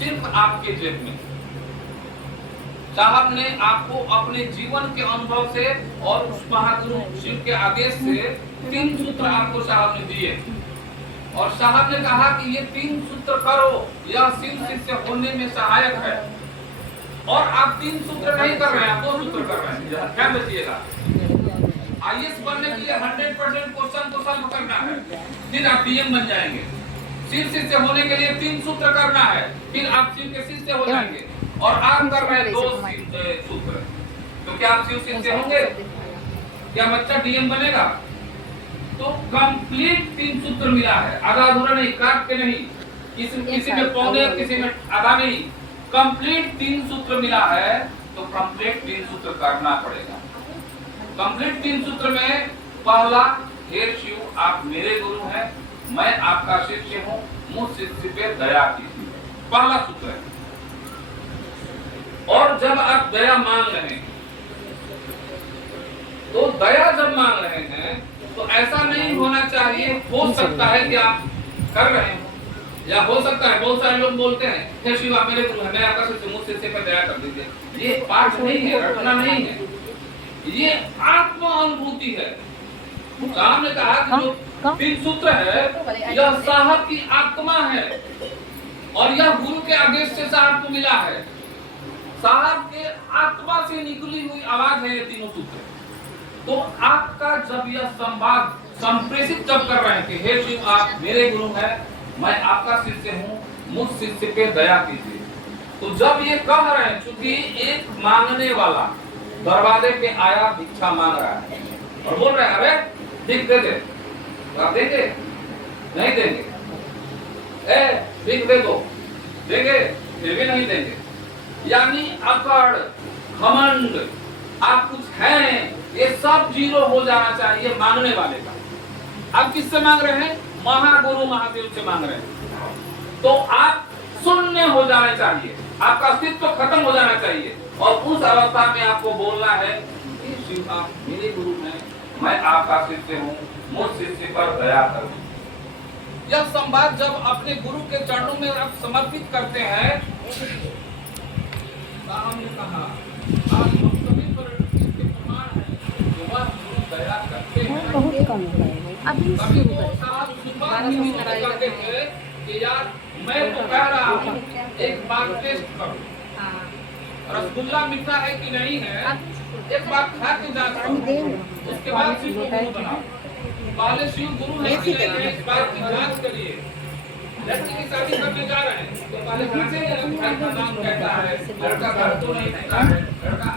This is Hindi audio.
सिर्फ आपके जेब में। साहब ने आपको अपने जीवन के अनुभव से और उस महागुरु शिव के आदेश से 3 सूत्र आपको साहब ने दिए, और साहब ने कहा कि ये 3 सूत्र करो, यह शिव शिष्य होने में सहायक है। और आप 3 सूत्र नहीं कर रहे हैं, आप 2 सूत्र कर रहे हैं। ध्यान रखिएगा, आईएएस बनने के लिए 100% क्वेश्चन को सॉल्व करना है, फिर आप पीएम बन जाएंगे। शिव शिष्य होने के लिए 3 सूत्र करना है, फिर आप शिव के शिष्य हो जाएंगे। और आप कर रहे हैं 2 सूत्र, तो क्या आप शिव शिष्य होंगे? क्या बच्चा डीएम बनेगा? तो कंप्लीट 3 सूत्र मिला है, आधा अधूरा नहीं, काट के नहीं, किसी में पौने किसी में आधा नहीं, कंप्लीट 3 सूत्र मिला है। तो कंप्लीट 3 सूत्र करना पड़ेगा। कंप्लीट 3 सूत्र में पहला, हे शिव आप मेरे गुरु हैं, मैं आपका शिष्य हूँ, मुझ शिष्य पे दया कीजिए, पहला सूत्र है। और जब आप दया मांग रहे हैं, तो दया जब मांग रहे हैं तो ऐसा नहीं होना चाहिए, हो सकता है कि आप कर रहे हो, या हो सकता है बहुत सारे लोग बोलते हैं हे शिव आप मेरे गुरु हैं, मैं आपका शिष्य, मुझ शिष्य पे दया कर दीजिए। ये पाठ नहीं है, रटना नहीं है, ये आत्म अनुभूति है। साहब ने कहा कि जो 3 सूत्र है यह साहब की आत्मा है, और यह गुरु के आदेश से साहब को मिला है। साहब के आत्मा से निकली हुई आवाज है ये तीनों सूत्र। तो आपका जब यह संवाद संप्रेषित जब कर रहे हैं कि हे शिव आप मेरे गुरु हैं, मैं आपका शिष्य हूँ, मुझ शिष्य पे दया कीजिए, तो जब ये कह रहे हैं, चूंकि एक मांगने वाला दरवाजे पे आया भिक्षा मांग रहा है और बोल रहे हैं अरे भीख दे दे, तो आप देंगे? नहीं देंगे। भीख दे दो, देंगे? फिर भी नहीं देंगे। यानी अकड़, घमंड, आप कुछ हैं, ये सब जीरो हो जाना चाहिए मांगने वाले का। आप किससे मांग रहे हैं? महागुरु महादेव से मांग रहे हैं। तो आप शून्य हो जाना चाहिए, आपका अस्तित्व खत्म हो जाना चाहिए, और उस अवस्था में आपको बोलना है कि शिव आप मेरे गुरु हैं, मैं आपका शिष्य हूँ, मुझ शिष्य पर दया करो। यह संवाद जब अपने गुरु के चरणों में आप समर्पित करते हैं, हमने कहा आज हम सभी पर इसके प्रमाण है कि वह गुरु दया करते हैं। बहुत कम है अभी कभी तो साहब सुबह कहते थे कि यार मैं तो कह रहा हूँ एक बार टेस्ट करो, रसगुल्ला मीठा है कि नहीं है, एक बार खा के जांच करो, उसके बाद शिव को गुरु बनाओ। पहले शिव गुरु है कि नहीं है इस बात की जांच करिए। लड़की की शादी करने जा रहे हैं तो पहले पूछे घर का नाम कहता है, लड़का घर तो नहीं कहता है, लड़का